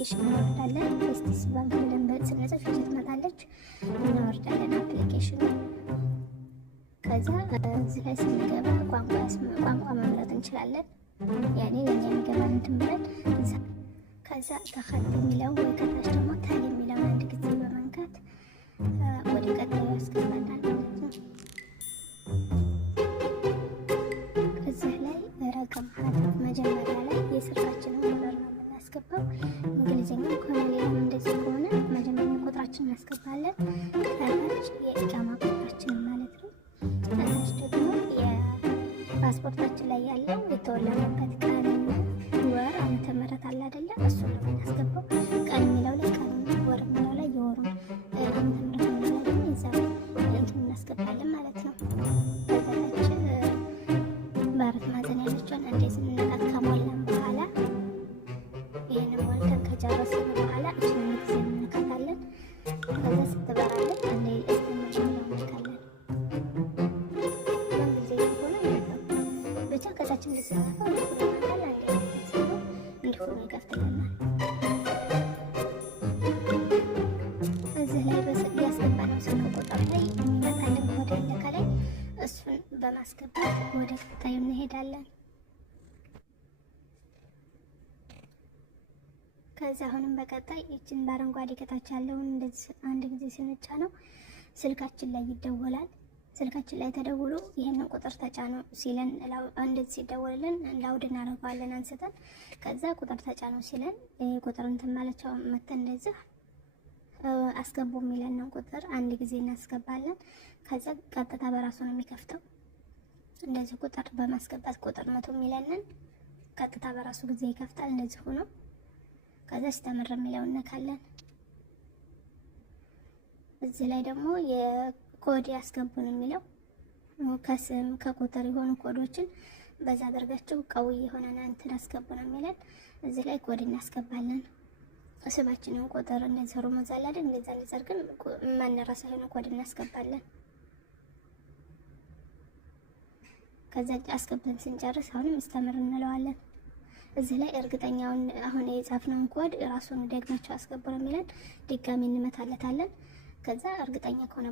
አፕሊኬሽን እናወርዳለን። ፌስቲስ ባንክ ብለን ስንጽፍ ይዘት ትመጣለች። እናወርዳለን አፕሊኬሽኑ። ከዛ እዚህ ላይ ስንገባ ቋንቋ መምረጥ እንችላለን። ያኔ ለኛ የሚገባን እንትን ብለን ከዛ ተኸት የሚለው ወይ ከታች ደግሞ ታል የሚለውን አንድ ጊዜ በመንካት ወደ ቀጣዩ ያስገባናል ማለት ነው። እዚህ ላይ ረቀም ሀተት መጀመሪያ ላይ የስልካችንን ቁጥር ነው የምናስገባው። እንግሊዝኛ ከሆነ ሌላም እንደዚህ ከሆነ መጀመሪያ ቁጥራችን እናስገባለን። ከታች የኢቃማ ቁጥራችንን ማለት ነው። ከታች ደግሞ የፓስፖርታችን ላይ ያለው የተወለድንበት ቀንና ወር ዓመተ ምህረት አለ አይደለ? እሱ ነው የምናስገባው። ቀን የሚለው ላይ ቀን፣ ወር የሚለው ላይ የወሩ፣ ዓመተ ምህረት የሚለው ላይ ደግሞ የዛ እንትን እናስገባለን ማለት ነው። ከዛች በአራት ማዕዘን ያለችውን እንደዚህ እንነካት። ከሞላን በኋላ ይህንን ሞልተን ከጨረስን በኋላ እችን ጊዜ እንነካታለን። ከዛ ስትበራለን አንዴ እንነካለን። በእንግሊዝኛ ሆነ ብቻ ከታችን ልስነካ እንዲሆኑ ይከፍትልናል። እዚህ ላይ ያስገባነው ስልክ ቁጥር ላይ የሚመጣልን ኮድ አለ ከላይ፣ እሱን በማስገባት ወደ ቀጣዩ እንሄዳለን። ከዛ አሁንም በቀጣይ ይችን በአረንጓዴ ከታች ያለውን እንደዚህ አንድ ጊዜ ስንጫነው ስልካችን ላይ ይደወላል። ስልካችን ላይ ተደውሎ ይሄንን ቁጥር ተጫነው ሲለን እንደዚህ ሲደወልልን ላውድ እናደርገዋለን አንስተን። ከዛ ቁጥር ተጫነው ሲለን ቁጥር እንትን ማለቻው መተን እንደዚህ አስገቡ የሚለንን ቁጥር አንድ ጊዜ እናስገባለን። ከዛ ቀጥታ በራሱ ነው የሚከፍተው። እንደዚህ ቁጥር በማስገባት ቁጥር 100 የሚለንን ቀጥታ በራሱ ጊዜ ይከፍታል። እንደዚህ ሆኖ ከዛ ሲተመረ የሚለውን ነካለን። እዚህ ላይ ደግሞ ኮድ ያስገቡን የሚለው ከስም ከቁጥር የሆኑ ኮዶችን በዛ አድርጋችሁ ቀዊ የሆነን እንትን አስገቡን የሚለን እዚህ ላይ ኮድ እናስገባለን። ስማችንን ቁጥር እንደዚህ ሩመዝ አለ አይደል? እንደዛ አድርገን ማንረሳ የሆነ ኮድ እናስገባለን። ከዛ አስገብተን ስንጨርስ አሁንም እስተምር እንለዋለን። እዚህ ላይ እርግጠኛውን አሁን የጻፍነውን ኮድ ራሱን ደግማችሁ አስገቡን የሚለን ድጋሚ እንመታለታለን። ከዛ እርግጠኛ ከሆነ